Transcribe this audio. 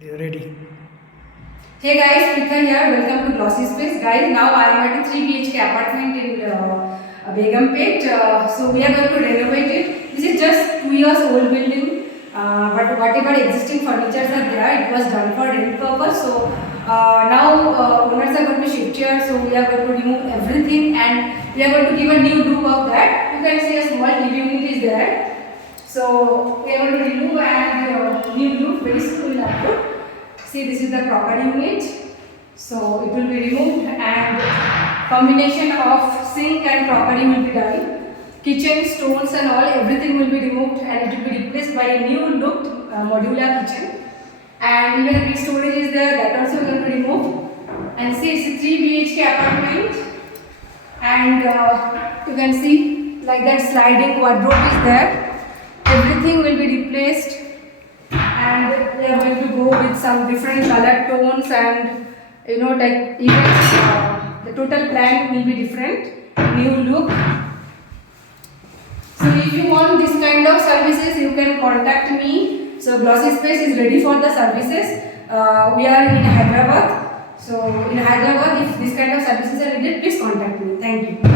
You're ready. Hey guys, Pritha here. Welcome to Glossyspace. Guys, now I am at a 3 BHK apartment in Begumpet. So we are going to renovate it. This is just 2 years old building, but whatever existing furnitures are there, it was done for rent purpose. So now owners are going to shift here. So we are going to remove everything and we are going to give a new look of that. You can see a small TV unit is there. So we are going to remove and new look very soon will upload. See, this is the crockery unit. So it will be removed and combination of sink and crockery will be done. Kitchen, stones and all, everything will be removed and it will be replaced by a new looked modular kitchen. And even a big storage is there, that also will be removed. And see, it's a 3 BHK apartment. And you can see like that sliding wardrobe is there. Everything will be replaced and we are going to go with some different color tones and like even the total plan will be different, new look. So if you want this kind of services, you can contact me. So Glossyspace is ready for the services. We are in Hyderabad. So in Hyderabad, if this kind of services are needed, please contact me. Thank you.